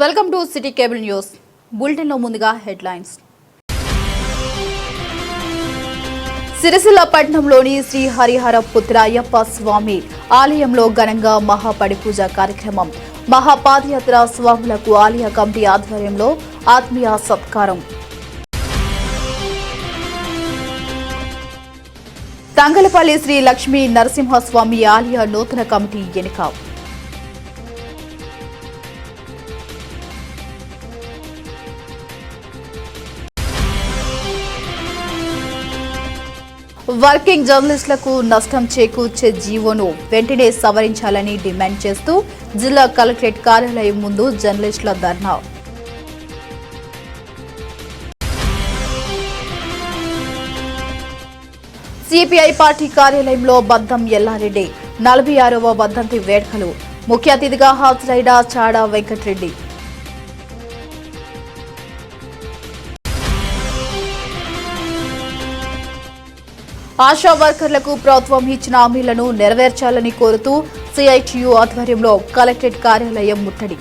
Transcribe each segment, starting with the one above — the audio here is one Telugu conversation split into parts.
Welcome to city cable news. బులెటిన్లో ముందుగా హెడ్లైన్స్. సిరిసిల్ల పట్టణంలోని శ్రీ హరిహర పుత్ర అయ్యప్ప స్వామి ఆలయంలో ఘనంగా మహాపడిపూజ కార్యక్రమం. మహాపాదయాత్ర స్వాములకు ఆలయ కమిటీ ఆధ్వర్యంలో ఆత్మీయ సత్కారం. తంగలపల్లి శ్రీ లక్ష్మీ నరసింహస్వామి ఆలయ నూతన కమిటీ ఎన్నిక. వర్కింగ్ జర్నలిస్టులకు నష్టం చేకూర్చే జీవోను వెంటనే సవరించాలని డిమాండ్ చేస్తూ జిల్లా కలెక్టరేట్ కార్యాలయం ముందు జర్నలిస్టుల ధర్నా. సిపిఐ పార్టీ కార్యాలయంలో బద్దం ఎల్లారెడ్డి 46వ వర్ధంతి వేడుకలు. ముఖ్య అతిథిగా హాజరైన చాడా వెంకటరెడ్డి. ఆశా వర్కర్లకు ప్రభుత్వం ఇచ్చిన హామీలను నెరవేర్చాలని కోరుతూ సిఐటియు ఆధ్వర్యంలో కలెక్టరేట్ కార్యాలయం ముట్టడి.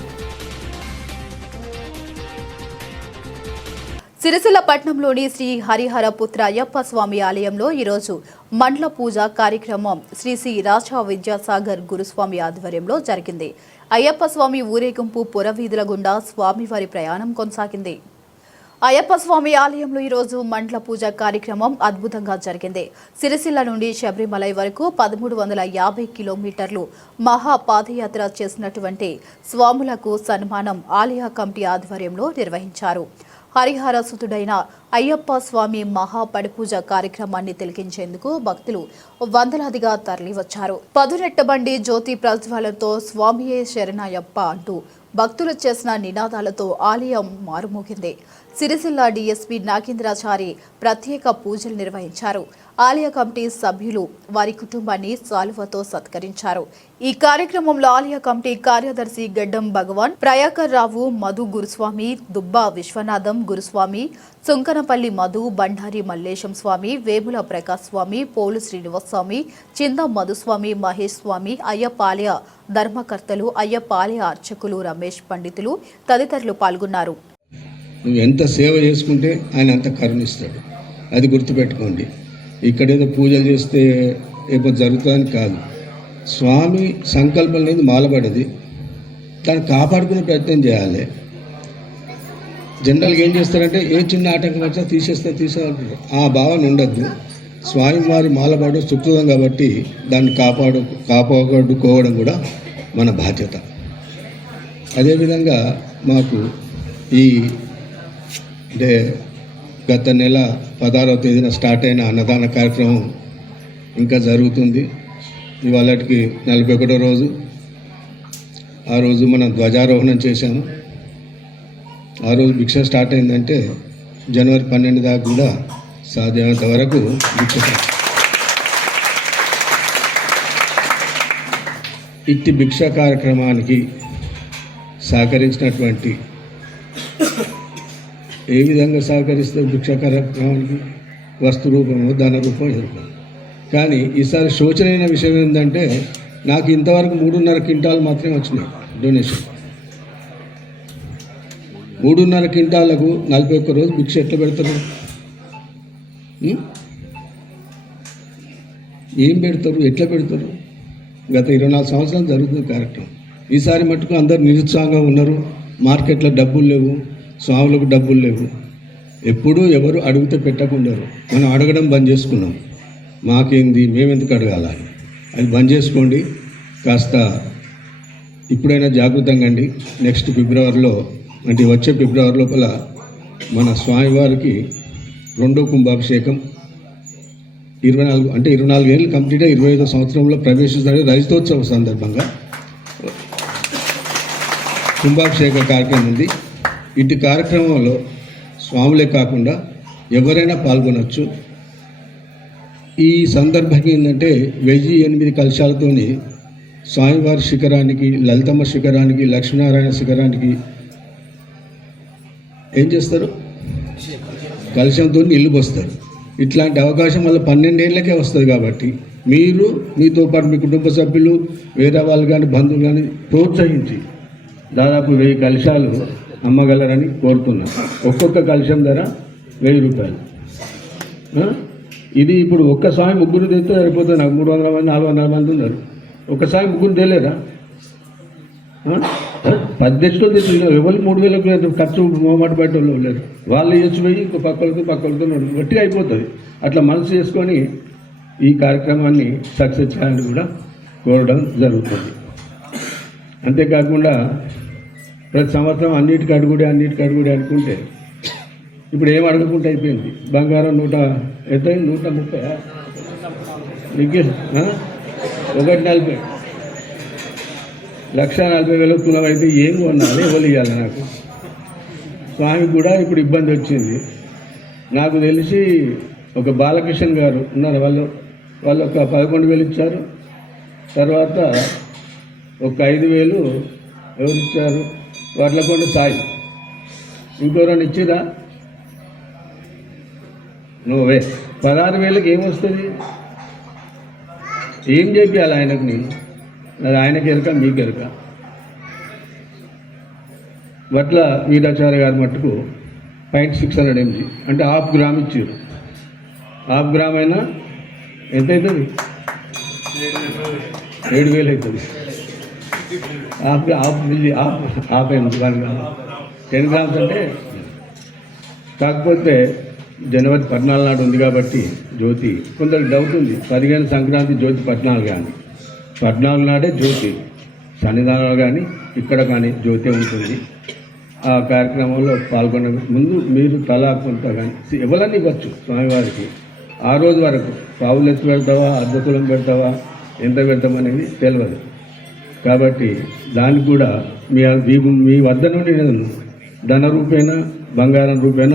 సిరిసిల్ల పట్టణంలోని శ్రీ హరిహర పుత్ర అయ్యప్ప స్వామి ఆలయంలో ఈరోజు మండల పూజ కార్యక్రమం శ్రీ రాజా విద్యాసాగర్ గురుస్వామి ఆధ్వర్యంలో జరిగింది. అయ్యప్ప స్వామి ఊరేగింపు పురవీధుల గుండా స్వామివారి ప్రయాణం కొనసాగింది. అయ్యప్ప స్వామి ఆలయంలో ఈరోజు మండల పూజ కార్యక్రమం అద్భుతంగా జరిగింది. సిరిసిల్ల నుండి శబరిమలై వరకు 1350 కిలోమీటర్లు మహాపాదయాత్ర చేసినటువంటి స్వాములకు సన్మానం ఆలయ కమిటీ ఆధ్వర్యంలో నిర్వహించారు. హరిహర సుతుడైన అయ్యప్ప స్వామి మహాపడిపూజ కార్యక్రమాన్ని తిలకించేందుకు భక్తులు వందలాదిగా తరలివచ్చారు. పదునెట్టబండి జ్యోతి ప్రజ్వలతో స్వామియే శరణయ్యప్ప అంటూ భక్తులు చేసిన నినాదాలతో ఆలయం మారుమోగింది. సిరిసిల్ల డీఎస్పీ నాగేంద్రాచారి ప్రత్యేక పూజలు నిర్వహించారు. ఆలయ కమిటీ సభ్యులు వారి కుటుంబాన్ని సాలువతో సత్కరించారు. ఈ కార్యక్రమంలో ఆలయ కమిటీ కార్యదర్శి గడ్డం భగవాన్, ప్రయాకర్ రావు, మధు గురుస్వామి, దుబ్బా విశ్వనాథం గురుస్వామి, సుంకనపల్లి మధు, బండారి మల్లేశం స్వామి, వేముల ప్రకాశ్ స్వామి, పోలు శ్రీనివాస్ స్వామి, చింద మధుస్వామి, మహేష్ స్వామి, అయ్యప్ప ఆలయ ధర్మకర్తలు, అయ్యప్ప ఆలయ అర్చకులు, రమేష్ పండితులు తదితరులు పాల్గొన్నారు. నువ్వు ఎంత సేవ చేసుకుంటే ఆయన అంత కరుణిస్తాడు. అది గుర్తుపెట్టుకోండి. ఇక్కడేదో పూజలు చేస్తే ఏదో జరుగుతుందని కాదు. స్వామి సంకల్పం అనేది మాలబడది. దాన్ని కాపాడుకునే ప్రయత్నం చేయాలి. జనరల్గా ఏం చేస్తారంటే ఏ చిన్న ఆటంకం వచ్చినా తీసేస్తారు. ఆ భావన ఉండద్దు. స్వామివారి మాలబడు సుకృతం కాబట్టి దాన్ని కాపాడుకోవడం కూడా మన బాధ్యత. అదేవిధంగా మాకు ఈ అంటే గత నెల 16వ తేదీన స్టార్ట్ అయిన అన్నదాన కార్యక్రమం ఇంకా జరుగుతుంది. ఇవాళకి 41వ రోజు. ఆ రోజు మనం ధ్వజారోహణం చేశాము. ఆ రోజు భిక్ష స్టార్ట్ అయిందంటే జనవరి 12 దాకా కూడా సాధ్యమైనంత వరకు భిక్ష. ఇట్టి భిక్ష కార్యక్రమానికి సహకరించినటువంటి ఏ విధంగా సహకరిస్తారు భిక్ష కార్యక్రమానికి? వస్తు రూపము, ధన రూపం ఎదుర్కొంది. కానీ ఈసారి శోచనైన విషయం ఏంటంటే నాకు ఇంతవరకు 3.5 క్వింటాలు మాత్రమే వచ్చినాయి డొనేషన్. 3.5 క్వింటాలకు 41 రోజు భిక్ష ఎట్లా పెడతారు? ఏం పెడతారు? ఎట్లా పెడతారు? గత 24 సంవత్సరాలు జరుగుతుంది కార్యక్రమం. ఈసారి మటుకు అందరు నిరుత్సాహంగా ఉన్నారు. మార్కెట్లో డబ్బులు లేవు, స్వాములకు డబ్బులు లేవు. ఎప్పుడూ ఎవరు అడిగితే పెట్టకుండారు. మనం అడగడం బంద్ చేసుకున్నాం. మాకేంది, మేమెందుకు అడగాలని. అది బంద్ చేసుకోండి. కాస్త ఇప్పుడైనా జాగృతంగా అండి. నెక్స్ట్ ఫిబ్రవరిలో అంటే వచ్చే ఫిబ్రవరి లోపల మన స్వామివారికి 2వ కుంభాభిషేకం 24 ఏళ్ళు కంప్లీట్ అయ్యి 25వ సంవత్సరంలో ప్రవేశిస్తాడు. రజతోత్సవ సందర్భంగా కుంభాభిషేక కార్యక్రమం ఉంది. ఇటు కార్యక్రమంలో స్వాములే కాకుండా ఎవరైనా పాల్గొనవచ్చు. ఈ సందర్భంగా ఏంటంటే 1008 కలశాలతోని స్వామివారి శిఖరానికి, లలితమ్మ శిఖరానికి, లక్ష్మీనారాయణ శిఖరానికి ఏం చేస్తారు? కలశంతో నీళ్లు పోస్తారు. ఇట్లాంటి అవకాశం వల్ల 12 ఏళ్ళకే వస్తుంది. కాబట్టి మీరు మీతో పాటు మీ కుటుంబ సభ్యులు, వేరే వాళ్ళు కానీ, బంధువులు కానీ ప్రోత్సహించి దాదాపు 1000 కలశాలు అమ్మగలరని కోరుతున్నాం. ఒక్కొక్క కలశం ధర 1000 రూపాయలు. ఇది ఇప్పుడు ఒక్క స్వామి ముగ్గురు తెస్తే సరిపోతుంది. నాకు 300 మంది 400 మంది ఉన్నారు. ఒక్కసారి ముగ్గురు తేలేరా? 10 తెచ్చుకొని తెచ్చిన ఎవరు 3000 ఖర్చు మొహమాట పెట్టడంలో లేదు. వాళ్ళు చేసిపోయి ఇంకో పక్కలతో గట్టిగా అయిపోతుంది. అట్లా మనసు చేసుకొని ఈ కార్యక్రమాన్ని సక్సెస్ చేయాలని కూడా కోరడం జరుగుతుంది. అంతేకాకుండా ప్రతి సంవత్సరం అన్నిటికి అడుగుడే అనుకుంటే ఇప్పుడు ఏం అడగకుండా అయిపోయింది. బంగారం 130 140 1,40,000 తులం అయితే ఏం కొనాలి, ఎవరు ఇవ్వాలి? నాకు స్వామికి కూడా ఇప్పుడు ఇబ్బంది వచ్చింది. నాకు తెలిసి ఒక బాలకృష్ణ గారు ఉన్నారు, వాళ్ళు ఒక 11,000 ఇచ్చారు. తర్వాత ఒక 5,000 ఎవరు ఇచ్చారు? వర్లకొండ సాయి. ఇంకోరని ఇచ్చిరా? నువ్వే 16,000కి ఏమొస్తుంది? ఏం చేయాలి ఆయనకు? నేను అది ఆయనకి ఎరక, మీకు ఎరక. వట్ల వీరాచార్య గారి మట్టుకు 0.600 mg అంటే 1/2 గ్రామ్ ఇచ్చారు. 1/2 గ్రామ్ అయినా ఎంత అవుతుంది? 7,000 అవుతుంది. 10 గ్రామ్స్ అంటే. కాకపోతే జనవరి 14 నాడు ఉంది కాబట్టి జ్యోతి కొందరికి డౌట్ ఉంది. 15 సంక్రాంతి జ్యోతి 14 కానీ 14 నాడే జ్యోతి సన్నిధానాలు కానీ ఇక్కడ కానీ జ్యోతి ఉంటుంది. ఆ కార్యక్రమంలో పాల్గొనే ముందు మీరు తలా కొంత కానీ ఎవరని ఇవ్వచ్చు స్వామివారికి. ఆ రోజు వరకు పావులు ఎత్తు పెడతావా, అర్ధకులం పెడతావా, ఎంత పెడతామనేది తెలియదు. కాబట్టి దానికి కూడా మీ వద్ద నుండి నేను ధన రూపేణ బంగారం రూపేణ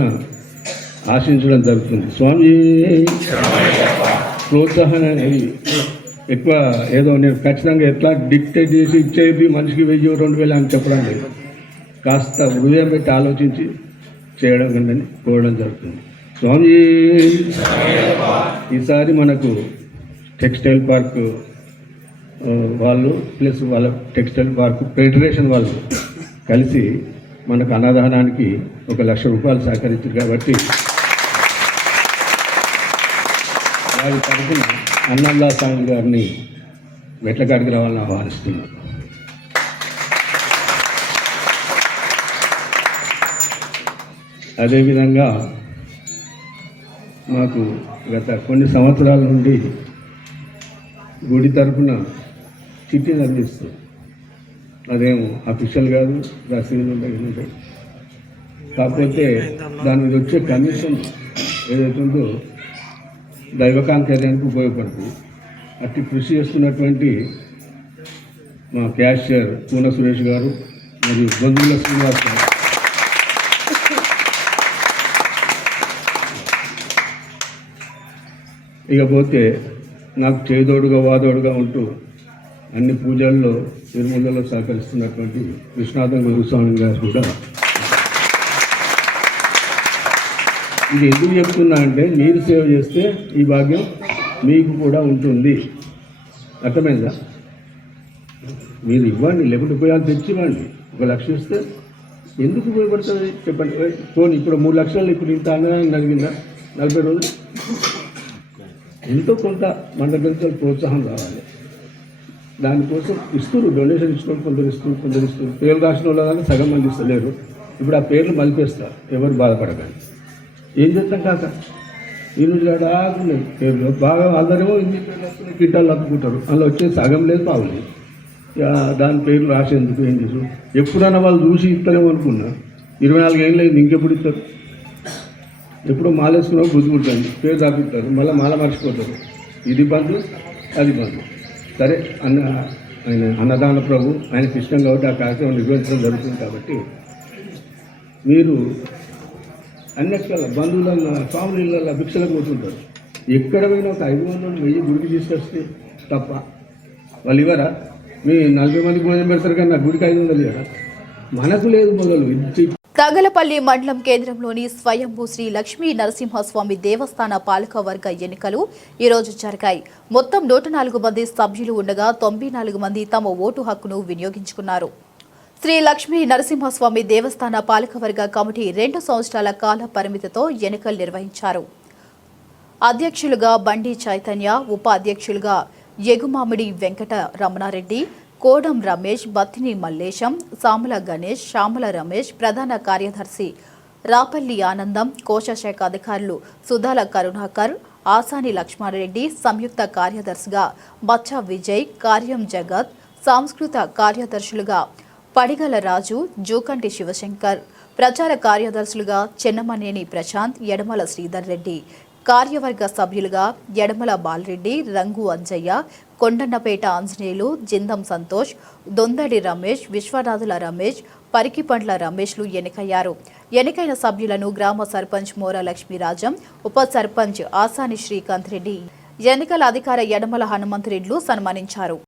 ఆశించడం జరుగుతుంది. స్వామి ప్రోత్సాహం అనేది ఎక్కువ ఏదో నేను ఖచ్చితంగా ఎట్లా డిక్టేట్ చేసి ఇచ్చేది మనిషికి 1,000-2,000 అని చెప్పడం లేదు. కాస్త హృదయం పెట్టి ఆలోచించి చేయడం కంటే కోరడం జరుగుతుంది. స్వామి ఈసారి మనకు టెక్స్టైల్ పార్క్ వాళ్ళు ప్లస్ వాళ్ళ టెక్స్టైల్ పార్క్ ఫెడరేషన్ వాళ్ళు కలిసి మనకు అన్నదానానికి 1,00,000 రూపాయలు సహకరించారు. కాబట్టి వారి తరఫున అన్నందా స్వామి గారిని మెట్లకాడికి రావాలని ఆహ్వానిస్తున్నాను. అదేవిధంగా మాకు గత కొన్ని సంవత్సరాల నుండి గుడి తరఫున చిట్టి అందిస్తుంది. అదేమో అఫీషియల్ కాదు, రసీదులు ఉంటాయి. కాకపోతే దాని మీద వచ్చే కమిషన్ ఏదైతే ఉందో దైవకాంక్షానికి ఉపయోగపడుతుంది. అట్టి కృషి చేస్తున్నటువంటి మా క్యాషియర్ పూన సురేష్ గారు మరియు బొందుల శ్రీనివాస్ గారు, ఇకపోతే నాకు చేదోడుగా వాదోడుగా ఉంటూ అన్ని పూజల్లో తిరుమలలో సహకరిస్తున్నటువంటి విశ్వనాథం గురుస్వామి గారు కూడా. ఇది ఎందుకు చెప్తున్నా అంటే మీరు సేవ చేస్తే ఈ భాగ్యం మీకు కూడా ఉంటుంది. అర్థమైందా? మీరు ఇవ్వండి, లేకుంటే ఉపయోగాలు తెచ్చి ఇవ్వండి. 1,00,000 ఇస్తే ఎందుకు ఉపయోగపడుతుంది చెప్పండి. పోనీ ఇప్పుడు 3 లక్షలు ఇప్పుడు ఇంత అన్నదానం జరిగిందా 40 రోజులు? ఎంతో కొంత మన దగ్గర ప్రోత్సాహం రావాలి. దానికోసం ఇస్తారు, డొనేషన్ ఇస్తున్నారు, కొందరు ఇస్తారు. పేర్లు రాసిన వాళ్ళ దాకా సగం మంది ఇస్తలేరు. ఇప్పుడు ఆ పేర్లు మలిపేస్తారు, ఎవరు బాధపడకండి. ఏం చేస్తాం కాక ఈ నుంచి ఆగున్నాయి పేర్లు బాగా. అందరేమో ఇన్ని పేర్లు వస్తున్నాయి, కిట్టాలు అప్పుకుంటారు. అందులో వచ్చేసి సగం లేదు, బాగులేదు. దాని పేర్లు రాసేందుకు ఏం చేసు? ఎప్పుడన్నా వాళ్ళు చూసి ఇస్తారేమో అనుకున్నా. 24 ఏళ్ళు అయింది, ఇంకెప్పుడు ఇస్తారు? ఎప్పుడో మాలేసుకున్నా బుద్ధి పుట్టింది, పేరు రాపిస్తారు, మళ్ళీ మాల మర్చిపోతారు. ఇది బంధు, అది బంధు. సరే ఆయన అన్నదాన ప్రభు, ఆయనకి ఇష్టం కాబట్టి ఆ కార్యక్రమం నిర్వహించడం జరుగుతుంది. కాబట్టి మీరు అన్నిటికల్లా బంధువుల స్వాముల ఇళ్ళ భిక్షలకు పోతుంటారు. ఎక్కడ పోయినా ఒక 500-1000 గుడికి తీసుకొస్తే తప్ప వాళ్ళు ఇవ్వరా? మీ 40 మందికి భోజనం పెడతారు కానీ నా గుడికి 500 ఇవ్వరా? మనకు లేదు మొదలు. తగలపల్లి మండలం కేంద్రంలోని స్వయంభూ శ్రీ లక్ష్మీ నరసింహస్వామి దేవస్థాన పాలకవర్గ ఎన్నికలు ఈరోజు జరిగాయి. మొత్తం 104 మంది సభ్యులు ఉండగా 94 మంది తమ ఓటు హక్కును వినియోగించుకున్నారు. శ్రీ లక్ష్మీ నరసింహస్వామి దేవస్థాన పాలకవర్గ కమిటీ 2 సంవత్సరాల కాల పరిమితితో ఎన్నికలు నిర్వహించారు. అధ్యక్షులుగా బండి చైతన్య, ఉపాధ్యక్షులుగా ఎగుమామిడి వెంకట రమణారెడ్డి, కోడం రమేష్, బత్తిని మల్లేశం, సామల గణేష్, శ్యామల రమేష్, ప్రధాన కార్యదర్శి రాపల్లి ఆనందం, కోశాఖ అధికారులు సుధాల కరుణాకర్, ఆసాని లక్ష్మారెడ్డి, సంయుక్త కార్యదర్శిగా బచ్చా విజయ్, కార్యం జగత్, సాంస్కృతిక కార్యదర్శులుగా పడిగల రాజు, జూకంటి శివశంకర్, ప్రచార కార్యదర్శులుగా చెన్నమనేని ప్రశాంత్, యడమల శ్రీధర్ రెడ్డి, కార్యవర్గ సభ్యులుగా యడమల బాలరెడ్డి, రంగు అంజయ్య, కొండన్నపేట ఆంజనేయులు, జిందం సంతోష్, దొందడి రమేష్, విశ్వనాథుల రమేష్, పరికిపండ్ల రమేష్లు ఎన్నికయ్యారు. ఎన్నికైన సభ్యులను గ్రామ సర్పంచ్ మోర లక్ష్మీరాజం, ఉప సర్పంచ్ ఆసాని శ్రీకాంత్ రెడ్డి, ఎన్నికల అధికార యడమల హనుమంతరెడ్లు సన్మానించారు.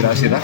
Gracias.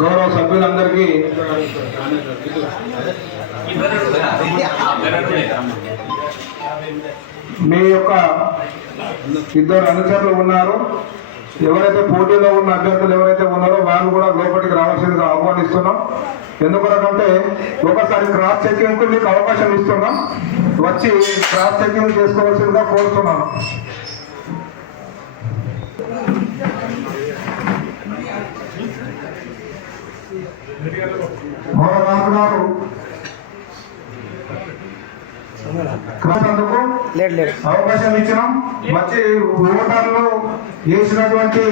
గౌరవ సభ్యులందరికీ మీ యొక్క 2 అనుచరులు ఉన్నారు. ఎవరైతే పోటీలో ఉన్న అభ్యర్థులు ఎవరైతే ఉన్నారో వాళ్ళు కూడా లోపలికి రావాల్సిందిగా ఆహ్వానిస్తున్నాం. ఎందుకంటే ఒకసారి క్రాస్ చెకింగ్ కు మీకు అవకాశం ఇస్తున్నాం. వచ్చి క్రాస్ చెకింగ్ చేసుకోవాల్సిందిగా కోరుతున్నాను. మోహన్ గారు అవకాశం ఇచ్చినాం. వచ్చి ఓటర్లు వేసినటువంటి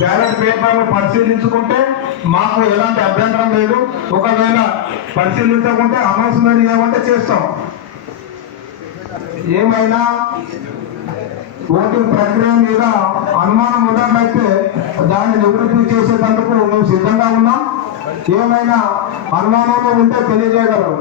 బ్యాలెట్ పేపర్లు పరిశీలించుకుంటే మాకు ఎలాంటి అభ్యంతరం లేదు. ఒకవేళ పరిశీలించకుంటే అనౌన్స్మెంట్ చేయమంటే చేస్తాం. ఏమైనా ఓటింగ్ ప్రక్రియ మీద అనుమానం ఉన్నట్లయితే దాన్ని నివృత్తి చేసేందుకు మేము సిద్ధంగా ఉన్నాం. ఏమైనా అనుమానాలు ఉంటే తెలియజేయగలరు.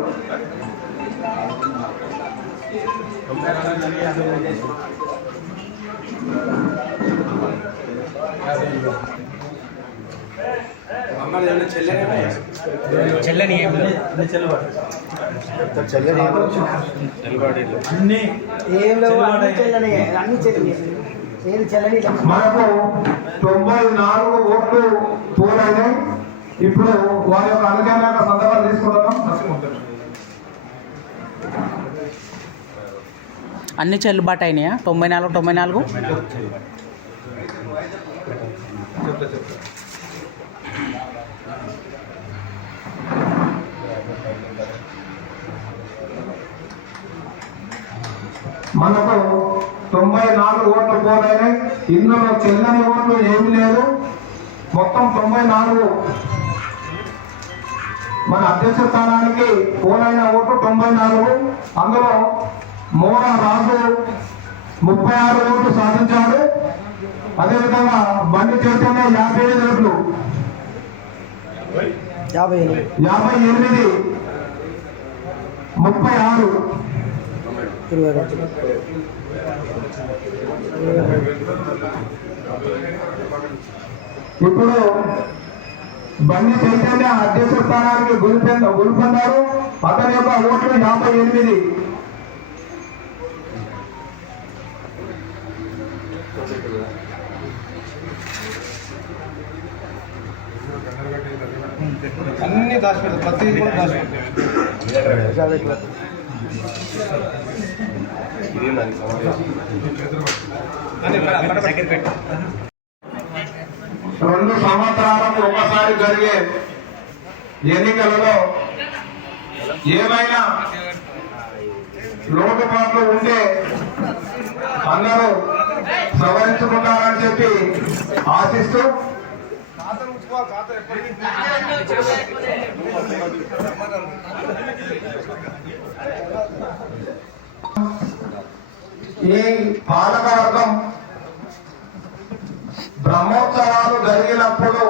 మనకు 94 ఓట్లు పోలైనాయి. ఇప్పుడు వారి యొక్క అనుజాన సందర్భాలు తీసుకుంటున్నాం. అన్ని చెల్లుబాటు అయినాయా? 94 మనకు 94 ఓట్లు పోలైనాయి. ఇందులో చెల్లని ఓట్లు ఏమి లేదు. మొత్తం 94. మన అధ్యక్ష స్థానానికి పోలైన ఓట్లు 94. అందులో మోరా రాజు 36 ఓట్లు సాధించాడు. అదేవిధంగా బండి చైతన్య 55 ఓట్లు, 58, 36, ఇప్పుడు బండి చైతన్య అధ్యక్ష స్థానానికి గెలుపొందారు. అతని యొక్క ఓట్లు 58. అన్ని దాచిపెట్టారు, ప్రతి కూడా దాచిపెట్టారు. 2 సంవత్సరాలకు ఒకసారి జరిగే ఎన్నికలలో ఏమైనా లోటుపాట్లు ఉంటే అందరూ సవరించుకుంటారని చెప్పి ఆశిస్తూ ఈ పాలకవర్గం బ్రహ్మోత్సవాలు జరిగినప్పుడు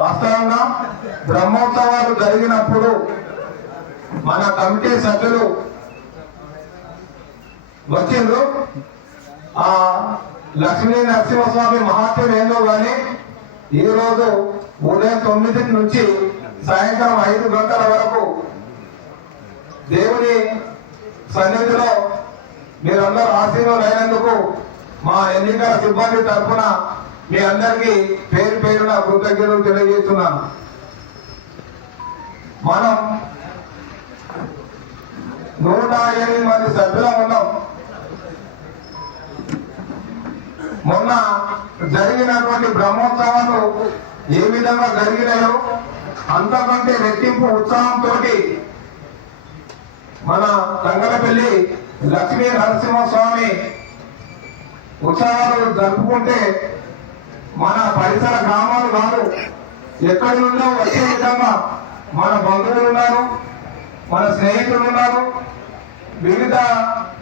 వాస్తవంగా బ్రహ్మోత్సవాలు జరిగినప్పుడు మన కమిటీ సభ్యులు వచ్చిండ్రు. ఆ లక్ష్మీ నరసింహస్వామి మహాత్మ్యం ఏందో కానీ ఈరోజు ఉదయం 9 నుంచి సాయంత్రం 5 గంటల వరకు దేవుని సన్నిధిలో మీరందరూ ఆశీర్వాదైనందుకు మా ఎన్నికల సిబ్బంది తరఫున మీ అందరికీ పేరు పేరున కృతజ్ఞతలు తెలియజేస్తున్నాను. మనం 108 మంది సభ్యులం ఉన్నాం. మొన్న జరిగినటువంటి బ్రహ్మోత్సవాలు ఏ విధంగా జరిగినాయో అంతకంటే రెట్టింపు ఉత్సాహంతో మన తంగలపల్లి లక్ష్మీ నరసింహస్వామి ఉత్సవాలు జరుపుకుంటే మన పరిసర గ్రామాలు కాదు, ఎక్కడి నుండో వచ్చే విధంగా మన బంధువులు ఉన్నారు, మన స్నేహితులు ఉన్నారు, వివిధ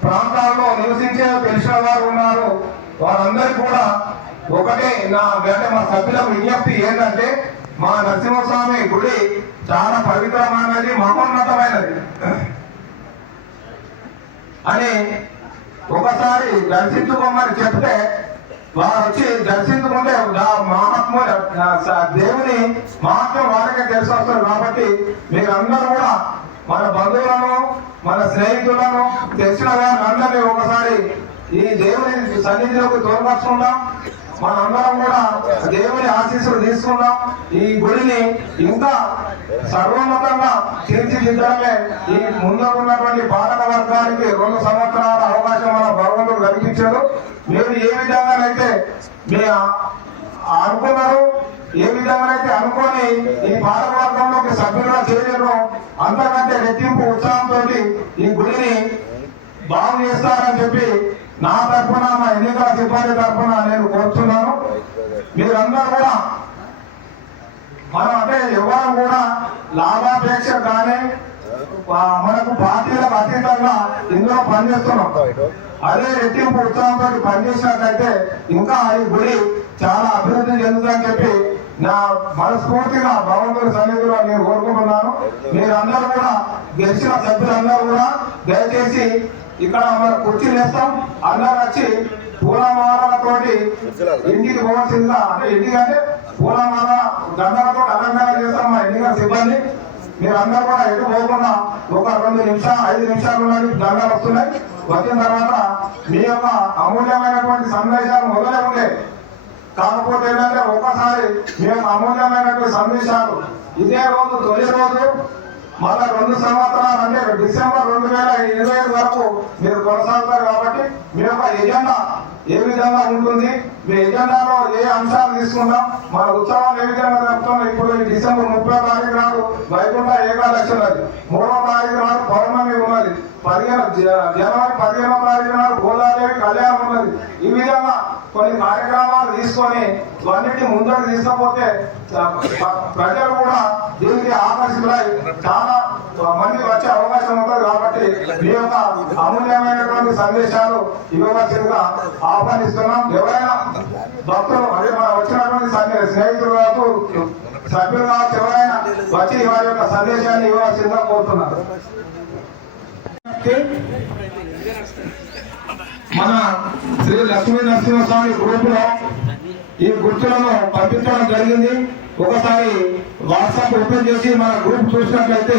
ప్రాంతాల్లో నివసించే తెలిసిన వారు ఉన్నారు. వారందరికీ కూడా ఒకటే అంటే మా సభ్యులకు విజ్ఞప్తి ఏంటంటే మా నరసింహస్వామి గుడి చాలా పవిత్రమైనది, మహోన్నతమైనది అని ఒకసారి దర్శించుకోమని చెప్తే వారు వచ్చి దర్శించుకుంటే మహాత్ముడు దేవుని మహాత్మ్యం వారికే తెలిసి వస్తారు. కాబట్టి మీరందరూ కూడా మన బంధువులను, మన స్నేహితులను, తెలిసిన వారిని అందరినీ ఒకసారి ఈ దేవుని సన్నిధిలోకి తోడ్పరుచుకుందాం. మనందరం కూడా దేవుని ఆశీస్సులు తీసుకుందాం. ఈ గుడిని ఇంకా సర్వోన్నతంగా తీర్చిదిద్దడమే ఈ ముందున్నటువంటి పాలక వర్గానికి 2 సంవత్సరాల అవకాశం మన భగవంతుడు కల్పించాడు. మీరు ఏ విధంగానైతే మీ అనుకున్నారు, ఏ విధంగానైతే అనుకొని ఈ పాలక వర్గంలోకి సభ్యులుగా చేరారో అంతకంటే రెట్టింపు ఉత్సాహంతో ఈ గుడిని బాగు చేస్తారని చెప్పి నా తరఫున, మా ఎన్నికల సిబ్బంది తరఫున నేను కోరుతున్నాను. మీరందరూ కూడా మనం అంటే ఎవరు కూడా లాభాపేక్ష కానీ మనకు పార్టీలకు అతీతంగా ఇందులో పనిచేస్తున్నాం. అదే రెట్టింపు ఉత్సాహంతో పనిచేసినట్లయితే ఇంకా ఈ గుడి చాలా అభివృద్ధి చెందుతుందని చెప్పి నా మనస్ఫూర్తిగా భగవంతుడి సన్నిధిలో నేను కోరుకుంటున్నాను. మీరందరూ కూడా గెలిచిన సభ్యులందరూ కూడా దయచేసి ఇక్కడ మన కుర్చీలు వేస్తాం, అందరూ వచ్చి పూలమాలతోటి ఇంటికి పోవాల్సిందిగా, అంటే ఇంటికి అంటే పూలమాల దండలతో అలంకరణ చేస్తాం మా ఎన్నికల సిబ్బంది. మీరందరూ కూడా ఎటు పోకుండా ఒక 2 నిమిషాలు 5 నిమిషాలు దండలు వస్తున్నాయి. వచ్చిన తర్వాత మీ యొక్క అమూల్యమైనటువంటి సందేశాలు మొదలే ఉండే, కాకపోతే ఏంటంటే ఒకసారి మీ యొక్క అమూల్యమైనటువంటి సందేశాలు ఇదే రోజు తొలి రోజు మళ్ళా 2 సంవత్సరాలు అంటే డిసెంబర్ 2025 వరకు మీరు కొనసాగుతారు. కాబట్టి మీ యొక్క ఎజెండా ఏ విధంగా ఉంటుంది, మీ ఎజెండాలో ఏ అంశాలు తీసుకుందాం, మన ఉత్సవాలు ఏ విధంగా జరుపుతాం. ఇప్పుడు ఈ డిసెంబర్ 30వ తారీఖు నాడు వైకుంఠ ఏకాదశి ఉన్నది, 3వ తారీఖు నాడు పౌర్ణమి ఉన్నది, జనవరి 15వ తారీఖు నాడు గోదాదేవి కళ్యాణం ఉన్నది. ఈ విధంగా కొన్ని కార్యక్రమాలు తీసుకొని అన్నింటినీ ముందరకు తీసుకపోతే ప్రజలు కూడా దీనికి ఆకర్షితులై చాలా మంది వచ్చే అవకాశం ఉంటుంది. కాబట్టి మీ యొక్క అమూల్యమైనటువంటి సందేశాలు ఇవ్వవలసిందిగా ఆహ్వానిస్తున్నాం. ఎవరైనా భక్తులు అదే మన వచ్చినటువంటి స్నేహితులు కావచ్చు, సభ్యులు కావచ్చు, ఎవరైనా వచ్చి వారి యొక్క సందేశాన్ని ఇవ్వవలసిందిగా కోరుతున్నారు. మన శ్రీ లక్ష్మీ నరసింహస్వామి గ్రూప్ లో ఈ గుర్తులను పంపించడం జరిగింది. ఒకసారి వాట్సాప్ ఓపెన్ చేసి మన గ్రూప్ చూసినట్లయితే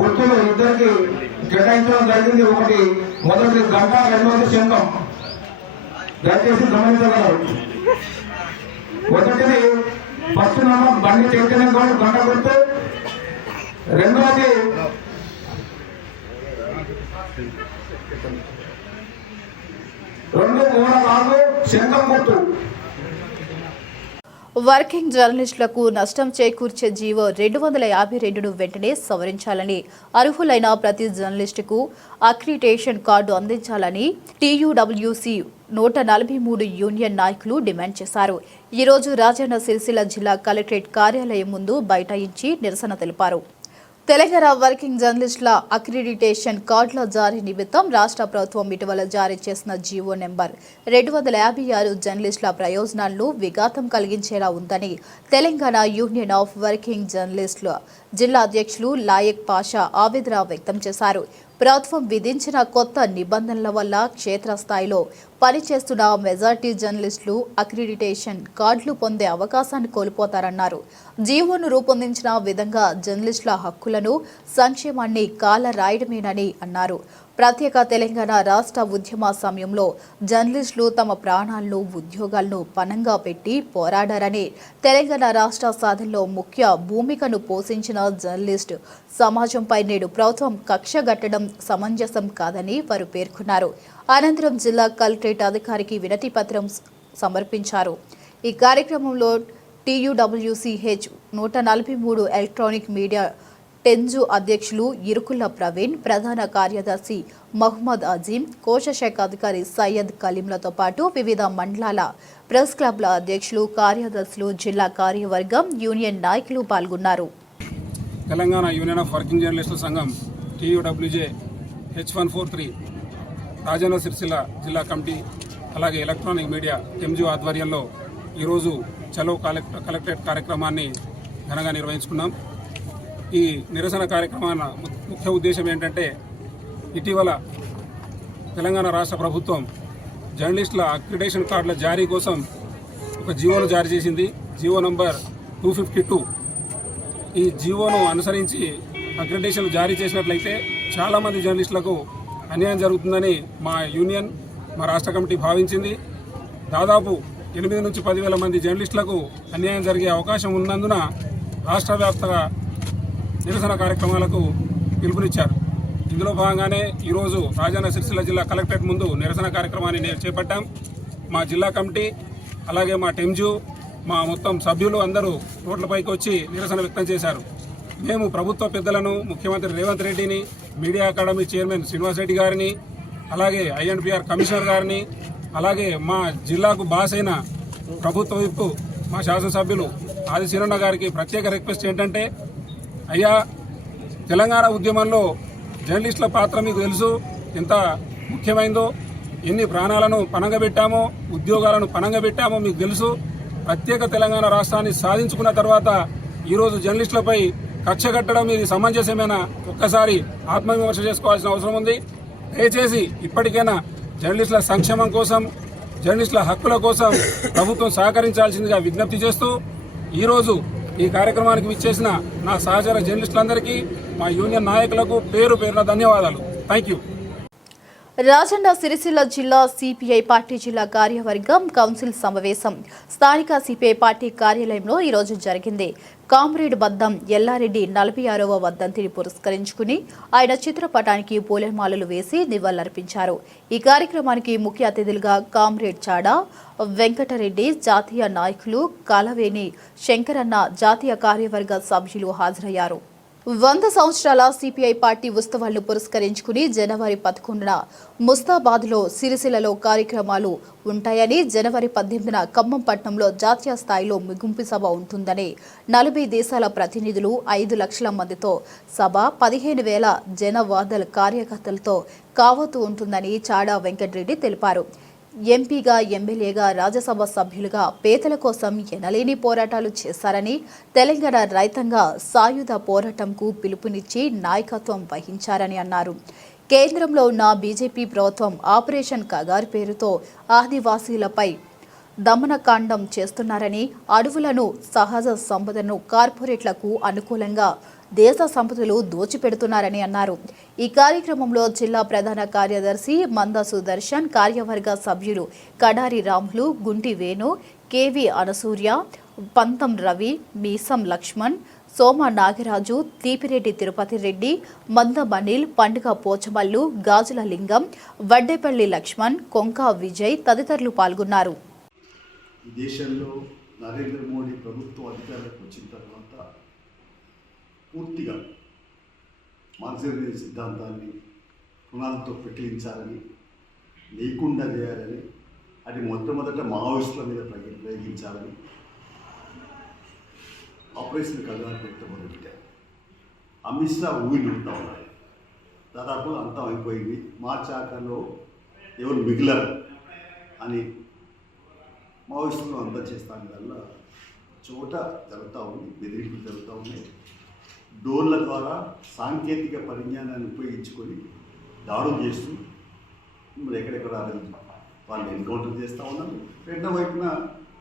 గుర్తులు ఇద్దరికి కేటాయించడం జరిగింది. ఒకటి మొదటి గంట, రెండవది శంఖం. దయచేసి గమనించగలరు. మొదటిది ఫస్ట్ నెంబర్ బండి చైతన్యం గౌడ్ గంట గుర్తు, రెండవది 2, 3, 4 శంఖం గుర్తు. వర్కింగ్ జర్నలిస్టులకు నష్టం చేకూర్చే జీవో 252ను వెంటనే సవరించాలని, అర్హులైన ప్రతి జర్నలిస్టుకు అక్రిడిటేషన్ కార్డు అందించాలని TUWC 143 యూనియన్ నాయకులు డిమాండ్ చేశారు. ఈ రోజు రాజన్న సిరిసిల్ల జిల్లా కలెక్టరేట్ కార్యాలయం ముందు బైఠాయించి నిరసన తెలిపారు. తెలంగాణ వర్కింగ్ జర్నలిస్టుల అక్రిడిటేషన్ కార్డుల జారీ నిమిత్తం రాష్ట్ర ప్రభుత్వం ఇటీవల జారీ చేసిన జీవో నెంబర్ 256 జర్నలిస్టుల ప్రయోజనాలను విఘాతం కలిగించేలా ఉందని తెలంగాణ యూనియన్ ఆఫ్ వర్కింగ్ జర్నలిస్టుల జిల్లా అధ్యక్షులు లాయక్ పాషా ఆవేదన వ్యక్తం చేశారు. ప్రభుత్వం విధించిన కొత్త నిబంధనల వల్ల క్షేత్రస్థాయిలో పనిచేస్తున్న మెజార్టీ జర్నలిస్టులు అక్రిడిటేషన్ కార్డులు పొందే అవకాశాన్ని కోల్పోతారన్నారు. జీవోను రూపొందించిన విధంగా జర్నలిస్టుల హక్కులను, సంక్షేమాన్ని కాల రాయడమేనని అన్నారు. ప్రత్యేక తెలంగాణ రాష్ట్ర ఉద్యమ సమయంలో జర్నలిస్టులు తమ ప్రాణాలను, ఉద్యోగాలను పణంగా పెట్టి పోరాడారని, తెలంగాణ రాష్ట్ర సాధనలో ముఖ్య భూమికను పోషించిన జర్నలిస్టు సమాజంపై నేడు ప్రభుత్వం కక్షగట్టడం సమంజసం కాదని వారు పేర్కొన్నారు. అనంతరం జిల్లా కలెక్టరేట్ అధికారికి వినతి పత్రం సమర్పించారు. ఈ కార్యక్రమంలో TUWCH 143 ఎలక్ట్రానిక్ మీడియా టెంజు అధ్యక్షులు ఇరుకుల్ల ప్రవీణ్, ప్రధాన కార్యదర్శి మహ్మద్ అజీం, కోశశాఖ అధికారి సయ్యద్ కలీంలతో పాటు వివిధ మండలాల ప్రెస్ క్లబ్ల అధ్యక్షులు, కార్యదర్శులు, జిల్లా కార్యవర్గం, యూనియన్ నాయకులు పాల్గొన్నారు. తెలంగాణ యూనియన్ ఆఫ్ వర్కింగ్ జర్నలిస్టుల సంఘం TUWJ H143 రాజన్న సిరిసిల్ల జిల్లా కమిటీ, అలాగే ఎలక్ట్రానిక్ మీడియా టెంజు ఆధ్వర్యంలో ఈరోజు చలో కలెక్టరేట్ కార్యక్రమాన్ని ఘనంగా నిర్వహించుకున్నాం. ఈ నిరసన కార్యక్రమాల ముఖ్య ఉద్దేశం ఏంటంటే, ఇటీవల తెలంగాణ రాష్ట్ర ప్రభుత్వం జర్నలిస్టుల అక్రిడిటేషన్ కార్డుల జారీ కోసం ఒక జీవోను జారీ చేసింది. GO number 252. ఈ జీవోను అనుసరించి అక్రిడిటేషన్ జారీ చేసినట్లయితే చాలామంది జర్నలిస్టులకు అన్యాయం జరుగుతుందని మా యూనియన్, మా రాష్ట్ర కమిటీ భావించింది. దాదాపు 8 నుంచి 10,000 మంది జర్నలిస్టులకు అన్యాయం జరిగే అవకాశం ఉన్నందున రాష్ట్ర వ్యాప్తంగా నిరసన కార్యక్రమాలకు పిలుపునిచ్చారు. ఇందులో భాగంగానే ఈరోజు రాజన్న సిరిసిల్ల జిల్లా కలెక్టరేట్ ముందు నిరసన కార్యక్రమాన్ని చేపట్టాం. మా జిల్లా కమిటీ, అలాగే మా టెంజు, మా మొత్తం సభ్యులు అందరూ రోడ్లపైకి వచ్చి నిరసన వ్యక్తం చేశారు. మేము ప్రభుత్వ పెద్దలను, ముఖ్యమంత్రి రేవంత్ రెడ్డిని, media academy chairman Srinivas Reddy గారిని, అలాగే INPR కమిషనర్ గారిని, అలాగే మా జిల్లాకు బాస్ అయిన ప్రభుత్వ విప్పు మా శాసనసభ్యులు ఆది శ్రీరన్న గారికి ప్రత్యేక రిక్వెస్ట్ ఏంటంటే, అయ్యా, తెలంగాణ ఉద్యమంలో జర్నలిస్టుల పాత్ర మీకు తెలుసు ఎంత ముఖ్యమైందో, ఎన్ని ప్రాణాలను పణంగబెట్టామో, ఉద్యోగాలను పణంగబెట్టామో మీకు తెలుసు. ప్రత్యేక తెలంగాణ రాష్ట్రాన్ని సాధించుకున్న తర్వాత ఈరోజు జర్నలిస్టులపై కక్ష కట్టడం ఇది సమంజసమేనా? ఒక్కసారి ఆత్మవిమర్శ చేసుకోవాల్సిన అవసరం ఉంది. దయచేసి ఇప్పటికైనా జర్నలిస్టుల సంక్షేమం కోసం, జర్నలిస్టుల హక్కుల కోసం ప్రభుత్వం సహకరించాల్సిందిగా విజ్ఞప్తి చేస్తూ, ఈరోజు ఈ కార్యక్రమానికి విచ్చేసిన నా సహచర జర్నలిస్టులందరికీ, మా యూనియన్ నాయకులకు పేరు పేరున ధన్యవాదాలు. Thank you. రాజన్న సిరిసిల్ల జిల్లా సిపిఐ పార్టీ జిల్లా కార్యవర్గం కౌన్సిల్ సమావేశం స్థానిక సిపిఐ పార్టీ కార్యాలయంలో ఈరోజు జరిగింది. కామ్రేడ్ బద్దం ఎల్లారెడ్డి 46వ వర్ధంతిని పురస్కరించుకుని ఆయన చిత్రపటానికి పూలమాలలు వేసి నివాళులర్పించారు. ఈ కార్యక్రమానికి ముఖ్య అతిథులుగా కామ్రేడ్ చాడా వెంకటరెడ్డి, జాతీయ నాయకులు కాలవేని శంకరన్న, జాతీయ కార్యవర్గ సభ్యులు హాజరయ్యారు. 100 సంవత్సరాల సిపిఐ పార్టీ ఉత్సవాలను పురస్కరించుకుని జనవరి 11న ముస్తాబాద్లో సిరిసిల్లలో కార్యక్రమాలు ఉంటాయని, జనవరి 18న ఖమ్మం పట్టణంలో జాతీయ స్థాయిలో ముగింపు సభ ఉంటుందని, 40 దేశాల ప్రతినిధులు 5 లక్షల మందితో సభ 15,000 జనవాదల్ కార్యకర్తలతో కావతు ఉంటుందని చాడా వెంకటరెడ్డి తెలిపారు. ఎంపీగా, ఎమ్మెల్యేగా, రాజ్యసభ సభ్యులుగా పేదల కోసం ఎనలేని పోరాటాలు చేశారని, తెలంగాణ రైతాంగ సాయుధ పోరాటంకు పిలుపునిచ్చి నాయకత్వం వహించారని అన్నారు. కేంద్రంలో ఉన్న బీజేపీ ప్రభుత్వం ఆపరేషన్ కగార్ పేరుతో ఆదివాసీలపై దమనకాండం చేస్తున్నారని, అడవులను, సహజ సంపదను కార్పొరేట్లకు అనుకూలంగా దేశ సంపదలు దోచిపెడుతున్నారని అన్నారు. ఈ కార్యక్రమంలో జిల్లా ప్రధాన కార్యదర్శి మంద సుదర్శన్, కార్యవర్గ సభ్యులు కడారి రాములు, గుంటి వేణు, కేవి అనసూర్య, పంతం రవి, మీసం లక్ష్మణ్, సోమ నాగరాజు, తీపిరెడ్డి తిరుపతి రెడ్డి, మందం అనిల్, పండుగ పోచమల్లు, గాజుల లింగం, వడ్డేపల్లి లక్ష్మణ్, కొంకా విజయ్ తదితరులు పాల్గొన్నారు. ఈ దేశంలో నరేంద్ర మోడీ ప్రభుత్వం అధికారంలోకి వచ్చిన తర్వాత పూర్తిగా మార్క్సిజం సిద్ధాంతాన్ని పునాదుతో పెకిలించాలని, లేకుండా చేయాలని, అది మొట్టమొదట మావోయిస్టుల మీద ప్రయోగించాలని ఆపరేషన్ కగారు పెట్టబోతుంటారు. అమిత్ షా ఊగిలుంటా ఉన్నారు. దాదాపు అంతం అయిపోయింది. మార్చి ఆఖరిలో ఎవరు మిగిలరు అని మావోయిస్టులు అంతం చేస్తాను వల్ల చోట జరుగుతూ ఉంది, బెదిరింపులు జరుగుతూ ఉన్నాయి. డ్రోన్ల ద్వారా సాంకేతిక పరిజ్ఞానాన్ని ఉపయోగించుకొని దాడులు చేస్తూ మరి ఎక్కడెక్కడ వాళ్ళు ఎన్కౌంటర్ చేస్తూ ఉన్నారు. రెండో వైపున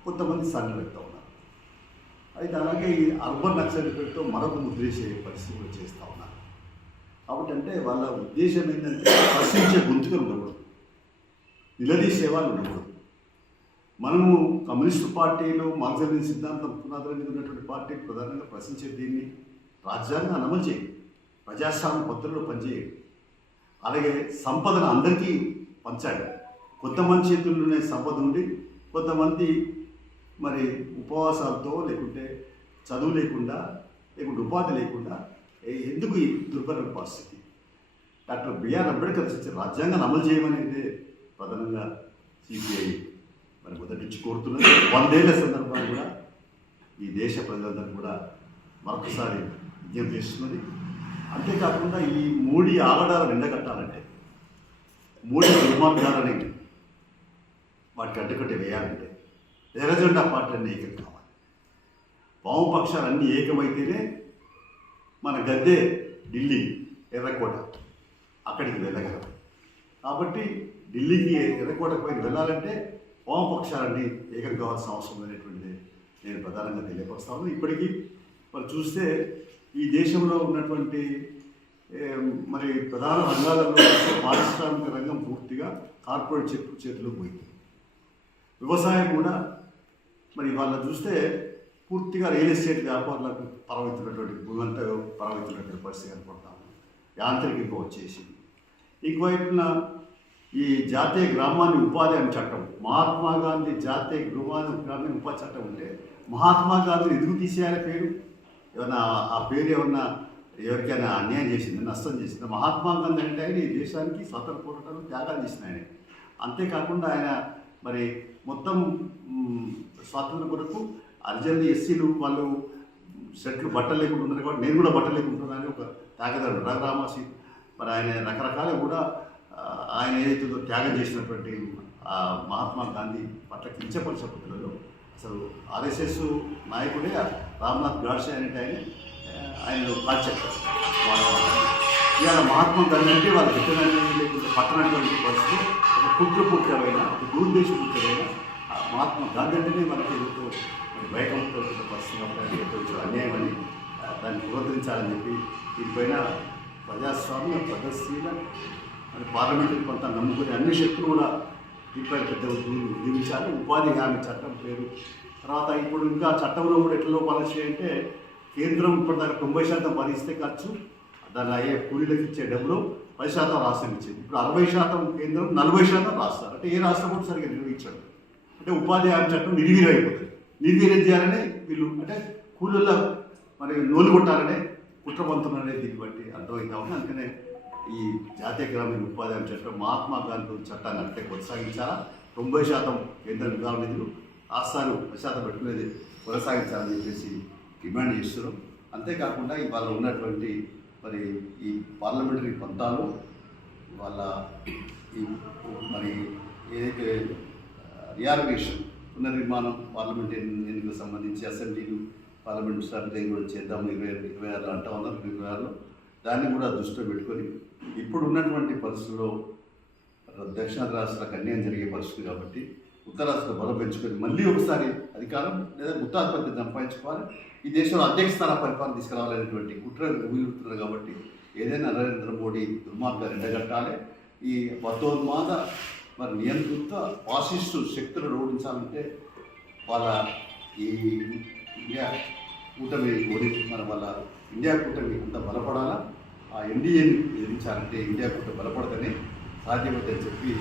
కొంతమంది సరెండర్ పెడతా ఉన్నారు. అయితే అలాగే ఈ అర్బన్ నక్సల్ పేరుతో మరొక ముద్రేసే పరిస్థితులు చేస్తూ ఉన్నారు. కాబట్టి అంటే వాళ్ళ ఉద్దేశం ఏంటంటే ప్రశ్నించే గొంతుకలు ఉండకూడదు, నిలదీసే వాళ్ళు ఉండకూడదు. మనము కమ్యూనిస్టు పార్టీలు మార్క్సిజం సిద్ధాంతం పునాదుల మీద ఉన్నటువంటి పార్టీ ప్రధానంగా ప్రశ్నించే దీన్ని రాజ్యాంగాన్ని అమలు చేయండి, ప్రజాస్వామ్య పద్ధతిలో పనిచేయండి, అలాగే సంపదను అందరికీ పంచాలి. కొంతమంది చేతుల్లోనే సంపద ఉండి కొంతమంది మరి ఉపవాసాలతో లేకుంటే చదువు లేకుండా లేకుంటే ఉపాధి లేకుండా ఎందుకు ఈ దుర్భర పరిస్థితి? డాక్టర్ బిఆర్ అంబేద్కర్ రచించిన రాజ్యాంగాన్ని అమలు చేయమనేది ప్రధానంగా సిపిఐ మరి మొదటి నుంచి కోరుతున్నది. 100 ఏళ్ల సందర్భాన్ని కూడా ఈ దేశ ప్రజలందరూ కూడా మరొకసారి విజ్ఞప్తి చేస్తున్నది. అంతేకాకుండా ఈ మోడీ ఆగడాలను ఎండగట్టాలంటే, మోడీ దుర్మార్గాలని వాటికి అడ్డుకట్ట వేయాలంటే ఎర్రజెండా పార్టీలన్నీ ఏకం కావాలి. వామపక్షాలన్నీ ఏకమైతేనే మన గద్దె ఢిల్లీ, ఎర్రకోట అక్కడికి వెళ్ళగలం. కాబట్టి ఢిల్లీకి, ఎర్రకోటకు పైన వెళ్ళాలంటే వామపక్షాలన్నీ ఏకం కావాల్సిన అవసరం అనేటువంటిది నేను ప్రధానంగా తెలియపరుస్తాను. ఇప్పటికీ మరి చూస్తే ఈ దేశంలో ఉన్నటువంటి మరి ప్రధాన రంగాలలో పారిశ్రామిక రంగం పూర్తిగా కార్పొరేట్ చేతులకు పోయింది. వ్యవసాయం కూడా మరి వాళ్ళ చూస్తే పూర్తిగా రియల్ ఎస్టేట్ వ్యాపారులకు పరవెత్తున్నటువంటి భూమంతా పరవెత్తున్నటువంటి పరిస్థితి కనపడతాము. యాంత్రికంగా వచ్చేసింది. ఇంకోవైపున ఈ జాతీయ గ్రామాన్ని ఉపాధి హామీ చట్టం, మహాత్మా గాంధీ జాతీయ గ్రామీణ ఉపాధి చట్టం ఉంటే మహాత్మా గాంధీని ఎందుకు తీసేయాలి పేరు? ఏమన్నా ఆ పేరు ఏమన్నా ఎవరికైనా అన్యాయం చేసింది, నష్టం చేసింది? మహాత్మా గాంధీ అంటే ఆయన ఈ దేశానికి స్వాతంత్ర పోరాటంలో త్యాగాలు చేసిన ఆయన. అంతేకాకుండా ఆయన మరి మొత్తం స్వాతంత్రం కొరకు అర్జునులు, ఎస్సీలు వాళ్ళు షర్ట్లు బట్టలు లేకుండా ఉన్నారు కాబట్టి నేను కూడా బట్టలు లేకుంటున్నాను ఒక త్యాగదారుడు రఘురామసి. మరి ఆయన రకరకాల కూడా ఆయన ఏదైతుందో త్యాగం చేసినటువంటి మహాత్మా గాంధీ పట్ల కించపరిచే పద్ధతులలో అసలు ఆర్ఎస్ఎస్ నాయకుడే రామ్నాథ్ గాడ్సే అనేటి ఆయన కాల్చెప్పారు. ఇవాళ మహాత్మా గాంధీ అంటే వాళ్ళ గిట్టనటువంటి లేకుంటే పట్టనటువంటి పరిస్థితి ఒక కుట్రపూర్తమైన, ఒక దురుద్దేశపూర్తమైన మహాత్మా గాంధీ అంటేనే మనకి మరి భయకంతో పరిస్థితి కాబట్టి అన్యాయం అని దాన్ని పునరుద్ధరించాలని చెప్పి దీనిపైన ప్రజాస్వామ్య ప్రగతిశీల మరి పార్లమెంటుకి కొంత నమ్ముకునే అన్ని శక్తులు కూడా దీనిపైన పెద్ద ఉద్యమించాలి. ఉపాధి హామీ చట్టం పేరు తర్వాత ఇప్పుడు ఇంకా చట్టంలో కూడా ఎట్లా పాలసీ అంటే కేంద్రం ఇప్పటిదాకా 90% భరిస్తే ఖర్చు, దాన్ని అయ్యే కూలీలకు ఇచ్చే డబ్బులు 10% రాష్ట్రం ఇచ్చేది. ఇప్పుడు 60% కేంద్రం, 40% రాస్తారు. అంటే ఏ రాష్ట్రం కూడా సరిగ్గా నిర్వహించాడు. అంటే ఉపాధి హామీ చట్టం నిర్వీర్యం అయిపోతుంది. నిర్వీర్యం చేయాలని వీళ్ళు అంటే కూలీల మరి నోలు కొట్టాలనే కుట్రపంతులు దీన్ని బట్టి అర్థమవుతా ఉంది. అందుకనే ఈ జాతీయ గ్రామీణ ఉపాధి హామీ చట్టం మహాత్మా గాంధీ చట్టాన్ని అట్టే కొనసాగించాలా, 90% కేంద్ర విధాన నిధులు ఆస్థానం 10% పెట్టుకునేది కొనసాగించాలని చెప్పేసి డిమాండ్ చేస్తున్నాం. అంతేకాకుండా ఇవాళ ఉన్నటువంటి మరి ఈ పార్లమెంటరీ పంతాలు వాళ్ళ ఈ మరి ఏదైతే రియార్గేషన్ పునర్నిర్మాణం పార్లమెంట్ ఎన్నికలకు సంబంధించి అసెంబ్లీలు పార్లమెంట్ సభ్యులు కూడా చేద్దాము 2026 అంటా ఉన్నారు. 2026లో దాన్ని కూడా దృష్టిలో పెట్టుకొని ఇప్పుడు ఉన్నటువంటి పరిస్థితుల్లో దక్షిణాది రాష్ట్రాలకు అన్యాయం జరిగే పరిస్థితి కాబట్టి ఉత్తరాష్ట్ర బలం పెంచుకొని మళ్ళీ ఒకసారి అధికారం లేదా గుత్తాధిపత్యం సంపాదించుకోవాలి, ఈ దేశంలో అధ్యక్ష స్థాన పరిపాలన తీసుకురావాలనేటువంటి కుట్ర వీలుతున్నారు. కాబట్టి ఏదైనా నరేంద్ర మోడీ దుర్మార్గాన్ని ఎండగట్టాలి. ఈ మతోన్మాద మరి నియంతృత్వ ఫాసిస్టు శక్తులను ఓడించాలంటే వాళ్ళ ఈ ఇండియా కూటమి మన వాళ్ళ ఇండియా కూటమి అంత బలపడాలా, ఆ ఎన్డీఏని ఎదిరించాలంటే ఇండియా కూటమి బలపడదని సాధ్యమవుతుందని చెప్పి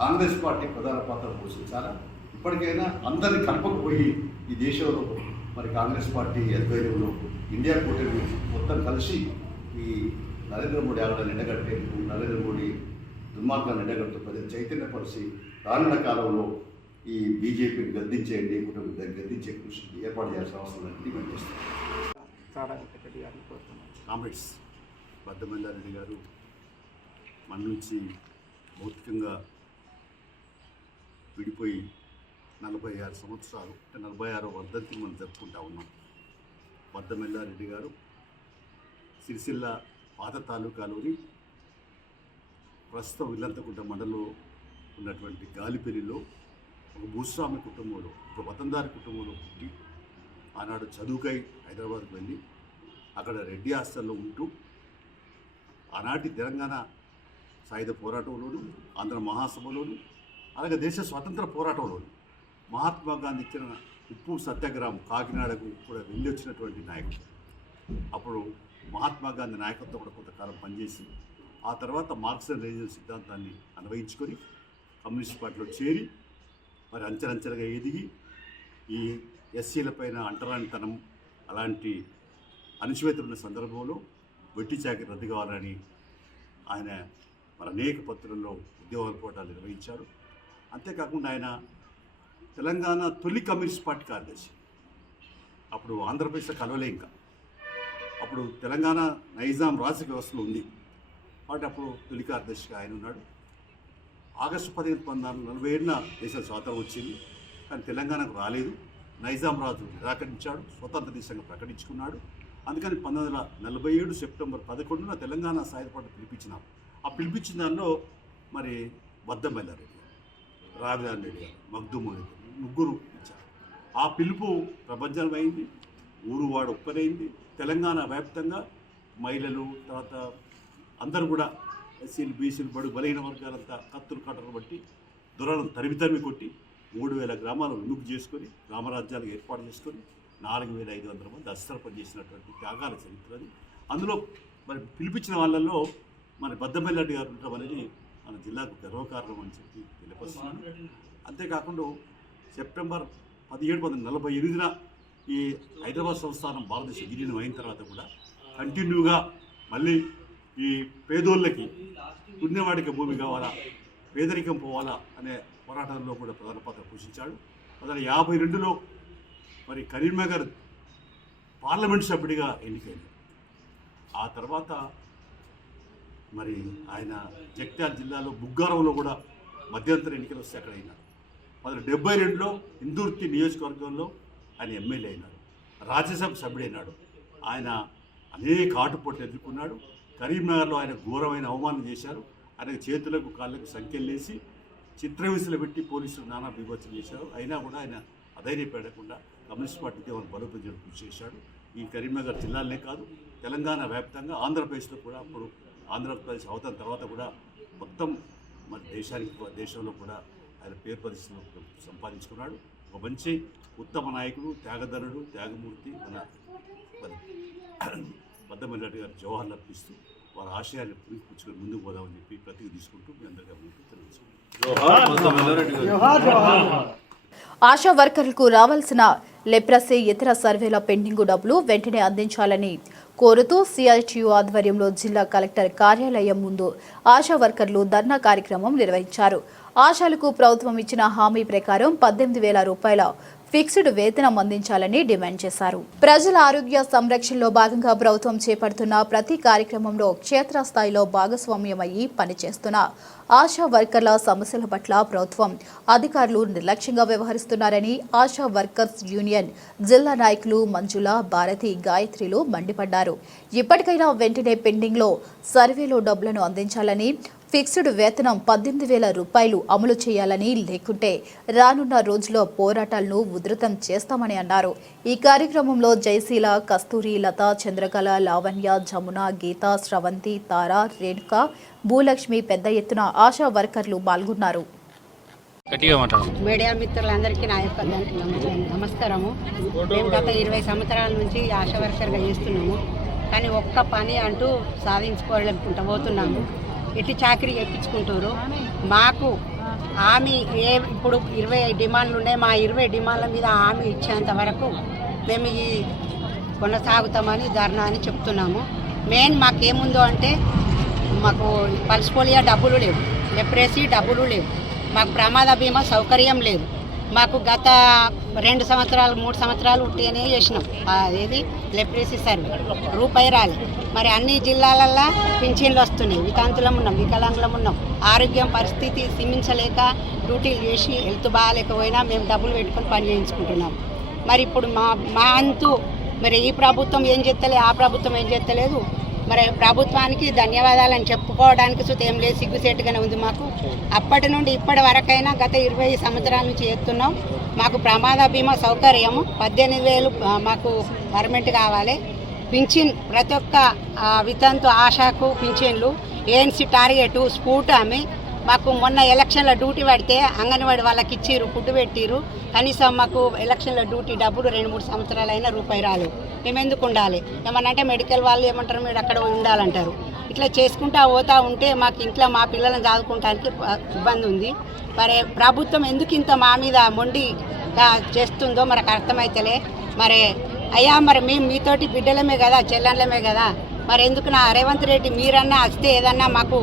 కాంగ్రెస్ పార్టీ ప్రధాన పాత్ర పోషించాలా. ఇప్పటికైనా అందరినీ కలపకపోయి ఈ దేశంలో మరి కాంగ్రెస్ పార్టీ ఆధ్వర్యంలో ఇండియా కూటమి మొత్తం కలిసి ఈ నరేంద్ర మోడీ ఆగడాన్ని ఎండగట్టేందుకు, నరేంద్ర మోడీ దుర్మార్గాన్ని ఎండగట్టు ప్రజలు చైతన్యపరిచి రానున్న కాలంలో ఈ బీజేపీని గద్దించే ఎన్డీఏ కూటమి గద్దించే కృషి ఏర్పాటు చేయాల్సిన అవసరం ఉందని డిమాండ్ చేస్తున్నారు. కామ్రేడ్స్, బద్దమెల్లారెడ్డి గారు మన నుంచి భౌతికంగా విడిపోయి 46 సంవత్సరాలు, అంటే 46వ వర్ధంతిని మనం జరుపుకుంటా ఉన్నాం. బద్దమెల్లారెడ్డి గారు సిరిసిల్ల పాత తాలూకాలోని ప్రస్తుతం ఇల్లంతకుంట మండలంలో ఉన్నటువంటి గాలిపెల్లిలో ఒక భూస్వామి కుటుంబంలో, ఒక వతందారి కుటుంబంలో పుట్టి ఆనాడు చదువుకై హైదరాబాద్కు వెళ్ళి అక్కడ రెడ్డి హాస్టల్లో ఉంటూ ఆనాటి తెలంగాణ సాయుధ పోరాటంలోను, ఆంధ్ర మహాసభలోను, అలాగే దేశ స్వాతంత్ర పోరాటంలోను మహాత్మా గాంధీ ఇచ్చిన ఉప్పు సత్యాగ్రహం కాకినాడకు కూడా వెళ్ళి వచ్చినటువంటి నాయకుడు. అప్పుడు మహాత్మా గాంధీ నాయకత్వం కూడా కొంతకాలం పనిచేసి ఆ తర్వాత మార్క్సిజం లెనినిజం సిద్ధాంతాన్ని అన్వయించుకొని కమ్యూనిస్ట్ పార్టీలో చేరి మరి అంచెలంచెలుగా ఎదిగి ఈ ఎస్సీలపైన అంటరానితనం అలాంటి అణచివేతలున్న సందర్భంలో వెట్టి చాకరీ రద్దు కావాలని ఆయన మరి అనేక పత్రుల్లో ఉద్యోగ పోరాటాలు నిర్వహించారు. అంతేకాకుండా ఆయన తెలంగాణ తొలి కమ్యూనిస్ట్ పార్టీ కార్యదర్శి. అప్పుడు ఆంధ్రప్రదేశ్లో కలవలే, ఇంకా అప్పుడు తెలంగాణ నైజాం రాజకీయ వ్యవస్థలో ఉంది కాబట్టి అప్పుడు తొలి కార్యదర్శిగా ఆయన ఉన్నాడు. ఆగస్టు 15, 1947న దేశం స్వాతంత్రం వచ్చింది, కానీ తెలంగాణకు రాలేదు. నైజాం రాజు నిరాకరించాడు, స్వతంత్ర దేశంగా ప్రకటించుకున్నాడు. అందుకని 1947 సెప్టెంబర్ 11న తెలంగాణ సాయుధ పోరాటం పిలిపించినాం. ఆ పిలిపించిన దానిలో మరి బద్దమెల్లారెడ్డి గారు, రావిదాన్ రెడ్డి గారు, మగ్దుమ్ ముగ్గురు ఇచ్చారు. ఆ పిలుపు ప్రపంచమైంది, ఊరు వాడు ఒక్కరైంది. తెలంగాణ వ్యాప్తంగా మహిళలు, తర్వాత అందరూ కూడా ఎస్సీలు, బీసీలు, బడు బలహీన వర్గాలంతా కత్తులు కట్టలు బట్టి దొరలను తరిమి కొట్టి 3000 గ్రామాలను విముక్తి చేసుకొని గ్రామరాజ్యాలు ఏర్పాటు చేసుకొని 4500 మంది అస్త్రపం చేసినటువంటి త్యాగాల చరిత్రది. అందులో మరి పిలిపించిన వాళ్ళల్లో మరి బద్దమెల్లారెడ్డి గారు ఉండటం అనేది మన జిల్లాకు గర్వకారణం అని చెప్పి తెలియపరుస్తున్నాను. అంతేకాకుండా సెప్టెంబర్ 17, 1948న ఈ హైదరాబాద్ సంస్థానం భారతదేశ విలీనం అయిన తర్వాత కూడా కంటిన్యూగా మళ్ళీ ఈ పేదోళ్ళకి పుణ్యవాడికి భూమి కావాలా, పేదరికం పోవాలా అనే పోరాటంలో కూడా ప్రధాన పాత్ర పోషించాడు. 1952లో మరి కరీంనగర్ పార్లమెంట్ సభ్యుడిగా ఎన్నికైంది. ఆ తర్వాత మరి ఆయన జగిత్యాల జిల్లాలో బుగ్గారంలో కూడా మధ్యంతర ఎన్నికలు వస్తే అక్కడ అయినారు. 1972లో ఇందుర్తి నియోజకవర్గంలో ఆయన ఎమ్మెల్యే అయినాడు, రాజ్యసభ సభ్యుడైనాడు. ఆయన అనేక ఆటుపోట్లు ఎదుర్కొన్నాడు. కరీంనగర్లో ఆయన ఘోరమైన అవమానం చేశారు. ఆయన చేతులకు కాళ్ళకు సంఖ్యలేసి చిత్రహింసలు పెట్టి పోలీసులు నానా బీభత్సం చేశారు. అయినా కూడా ఆయన అధైర్యపడకుండా కమ్యూనిస్ట్ పార్టీ ఉద్యమాన్ని బలోపేతం కృషి చేశాడు. ఈ కరీంనగర్ జిల్లాలనే కాదు, తెలంగాణ వ్యాప్తంగా ఆంధ్రప్రదేశ్లో కూడా, అప్పుడు ఆంధ్రప్రదేశ్ అవతల తర్వాత కూడా మొత్తం మరి దేశంలో కూడా ఆయన పేరు పరిస్థితులు సంపాదించుకున్నాడు. ఒక మంచి ఉత్తమ నాయకుడు, త్యాగధనుడు, త్యాగమూర్తి. మన బద్దమెల్లారెడ్డి గారు జవహర్లు అర్పిస్తూ వారి ఆశయాన్ని పుచ్చుకొని ముందుకు పోదామని చెప్పి ప్రతిగా తీసుకుంటూ మీ అందరికీ ముందుకు తెలుసు. ఆశా వర్కర్లకు రావాల్సిన లెప్రసీ ఇతర సర్వేల పెండింగ్ డబ్బులు వెంటనే అందించాలని కోరుతూ సిఐటియు ఆధ్వర్యంలో జిల్లా కలెక్టర్ కార్యాలయం ముందు ఆశా వర్కర్లు ధర్నా కార్యక్రమం నిర్వహించారు. ఆశాలకు ప్రభుత్వం ఇచ్చిన హామీ ప్రకారం 18,000 రూపాయల ఫిక్స్డ్ వేతనం అందించాలని డిమాండ్ చేశారు. ప్రజల ఆరోగ్య సంరక్షణలో భాగంగా ప్రభుత్వం చేపడుతున్న ప్రతి కార్యక్రమంలో క్షేత్రస్థాయిలో భాగస్వామ్యమయ్యి పనిచేస్తున్న ఆశా వర్కర్ల సమస్యల పట్ల ప్రభుత్వం అధికారులు నిర్లక్ష్యంగా వ్యవహరిస్తున్నారని ఆశా వర్కర్స్ యూనియన్ జిల్లా నాయకులు మంజుల, భారతి, గాయత్రిలు మండిపడ్డారు. ఇప్పటికైనా వెంటనే పెండింగ్లో సర్వేలో డబ్బులను అందించాలని, ఫిక్స్డ్ వేతనం 18,000 రూపాయలు అమలు చేయాలని, లేకుంటే రానున్న రోజుల్లో పోరాటాలను ఉధృతం చేస్తామని అన్నారు. ఈ కార్యక్రమంలో జయశీల, కస్తూరి, లత, చంద్రకళ, లావణ్య, జమున, గీత, స్రవంతి, తార, రేణుక, భూలక్ష్మి పెద్ద ఎత్తున ఆశా వర్కర్లు పాల్గొన్నారు. మీడియా మిత్రులందరికీ నా యొక్క నమస్కారము. మేము గత 20 సంవత్సరాల నుంచి ఆశా వర్కర్గా చేస్తున్నాము. కానీ ఒక్క పని అంటూ సాధించుకోవాలనుకుంటూ పోతున్నాము. ఎట్టి చాకరీ చేయించుకుంటారు. మాకు హామీ ఇప్పుడు 20 డిమాండ్లు ఉన్నాయి. మా 20 డిమాండ్ల మీద హామీ ఇచ్చేంత వరకు మేము ఈ కొనసాగుతామని ధర్నా అని చెప్తున్నాము. మెయిన్ మాకేముందో అంటే మాకు పల్స్ పోలియో డబ్బులు లేవు, లెప్రసీ డబ్బులు లేవు, మాకు ప్రమాద బీమా సౌకర్యం లేదు. మాకు గత 2 సంవత్సరాలు 3 సంవత్సరాలు ఉట్టిగానే చేసినాం. అదేది లెప్రసీ సర్వే రూపాయి రాలి. మరి అన్ని జిల్లాలల్లో పింఛన్లు వస్తున్నాయి. వితంతులం ఉన్నాం, వికలాంగులం ఉన్నాం. ఆరోగ్యం పరిస్థితి సిమించలేక డ్యూటీలు చేసి హెల్త్ బాగాలేకపోయినా మేము డబ్బులు పెట్టుకొని పని చేయించుకుంటున్నాం. మరి ఇప్పుడు మా అంతు మరి ఈ ప్రభుత్వం ఏం చేస్తలేదు, ఆ ప్రభుత్వం ఏం చేస్తలేదు. మరి ప్రభుత్వానికి ధన్యవాదాలని చెప్పుకోవడానికి ఏం లేదు, సిగ్గుసేటుగానే ఉంది మాకు. అప్పటి నుండి ఇప్పటి వరకైనా గత 20 సంవత్సరాల నుంచి చేస్తున్నాం. మాకు ప్రమాద బీమా సౌకర్యము 18,000 మాకు పర్మనెంట్ కావాలి. పింఛన్ ప్రతి ఒక్క వితంతు ఆశాకు పింఛన్లు, ఏఎన్సీ టార్గెట్, స్కూట్ ఆమె మాకు మొన్న ఎలక్షన్ల డ్యూటీ పడితే అంగన్వాడి వాళ్ళకి ఇచ్చిర్రు, ఫుడ్ పెట్టిర్రు. కనీసం మాకు ఎలక్షన్ల డ్యూటీ డబ్బులు 2-3 సంవత్సరాలు అయినా రూపాయి రాలేదు. మేము ఎందుకు ఉండాలి? ఏమన్నంటే మెడికల్ వాళ్ళు ఏమంటారు, మీరు అక్కడ ఉండాలంటారు. ఇట్లా చేసుకుంటా పోతా ఉంటే మాకు ఇంట్లో మా పిల్లలను చదువుకోవడానికి ఇబ్బంది ఉంది. మరి ప్రభుత్వం ఎందుకు ఇంత మా మీద మొండిగా చేస్తుందో మనకు అర్థమైతలే. మరి అయ్యా మరి మేము మీతోటి బిడ్డలమే కదా, చెల్లెళ్ళమే కదా, మరి ఎందుకు నా రేవంత్ రెడ్డి మీరన్నా వస్తే ఏదన్నా మాకు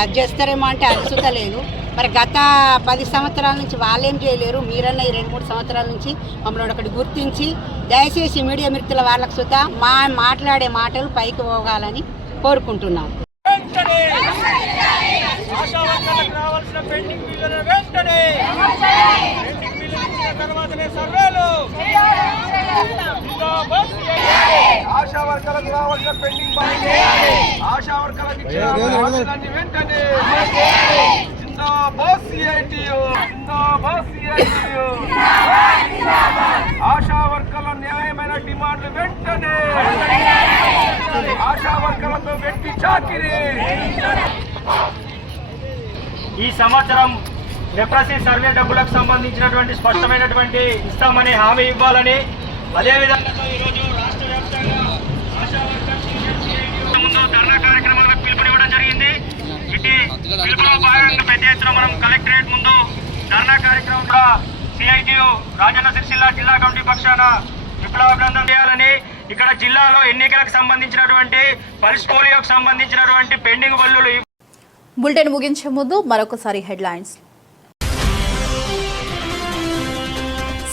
అది చేస్తారేమో అంటే అది సుతలేదు. మరి గత 10 సంవత్సరాల నుంచి వాళ్ళేం చేయలేరు, మీరన్నా ఈ 2-3 సంవత్సరాల నుంచి మమ్మల్ని ఒకటి గుర్తించి దయచేసి మీడియా మిత్రుల వాళ్ళకు సుతా మాట్లాడే మాటలు పైకి పోగాలని కోరుకుంటున్నాం. ఆశా వర్కర్లకు రావాల్సిన పెండింగ్ ఆశా వర్కర్లకు ఇచ్చిన వెంటనే జిందాబాద్ సిఐటియు, జిందాబాద్ సిఐటియు. ఆశా వర్కర్ల న్యాయమైన డిమాండ్లు వెంటనే, ఆశా వర్కర్లతో వ్యక్తి చాకిరీ. ఈ సంవత్సరం లెప్రసీ సర్వే డబ్బులకు సంబంధించినటువంటి స్పష్టమైనటువంటి ఇస్తామని హామీ ఇవ్వాలని, అదేవిధంగా ఈరోజు రాష్ట్ర వ్యాప్తంగా ఆశా వర్కర్స్ ముందు ధర్నా కార్యక్రమాలకు పిలుపునివ్వడం జరిగింది. ఇటు పిలుపులో భాగంగా పెద్ద ఎత్తున మనం కలెక్టరేట్ ముందు ధర్నా కార్యక్రమం సిఐటియు రాజన్న సిరిసిల్ల జిల్లా కమిటీ పక్షాన విప్లవాభినందన చేయాలని, ఇక్కడ జిల్లాలో ఎన్నికలకు సంబంధించినటువంటి పల్స్ పోలియోకు సంబంధించినటువంటి పెండింగ్ బల్లులు. బులెటిన్ ముగించే ముందు మరొకసారి హెడ్లైన్స్.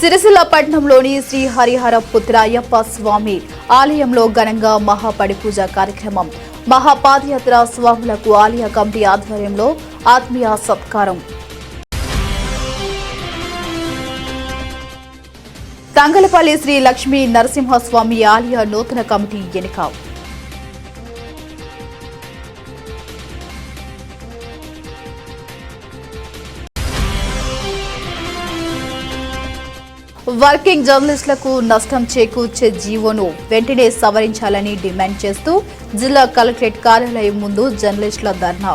సిరిసిల్ల పట్టణంలోని శ్రీ హరిహర పుత్ర అయ్యప్ప స్వామి ఆలయంలో ఘనంగా మహాపడి పూజ కార్యక్రమం. మహాపాదయాత్ర స్వాములకు ఆలయ కమిటీ ఆధ్వర్యంలో ఆత్మీయ సత్కారం. తంగలపల్లి శ్రీ లక్ష్మీ నరసింహస్వామి ఆలయ నూతన కమిటీ ఎన్నిక. వర్కింగ్ జర్నలిస్టులకు నష్టం చేకూర్చే జీవోను వెంటనే సవరించాలని డిమాండ్ చేస్తూ జిల్లా కలెక్టరేట్ కార్యాలయం ముందు జర్నలిస్టుల ధర్నా.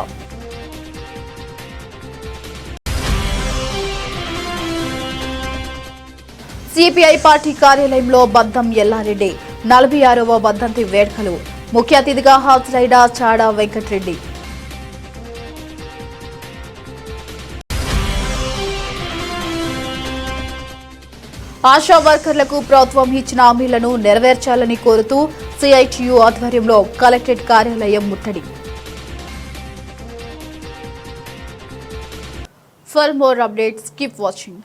సిపిఐ పార్టీ కార్యాలయంలో బద్దం ఎల్లారెడ్డి 46వ వర్ధంతి వేడుకలు. ముఖ్య అతిథిగా హాజరైన చాడా వెంకటరెడ్డి. ఆశా వర్కర్లకు ప్రభుత్వం ఇచ్చిన హామీలను నెరవేర్చాలని కోరుతూ సిఐటియు ఆధ్వర్యంలో కలెక్టరేట్ కార్యాలయం ముట్టడి. For more updates, keep watching.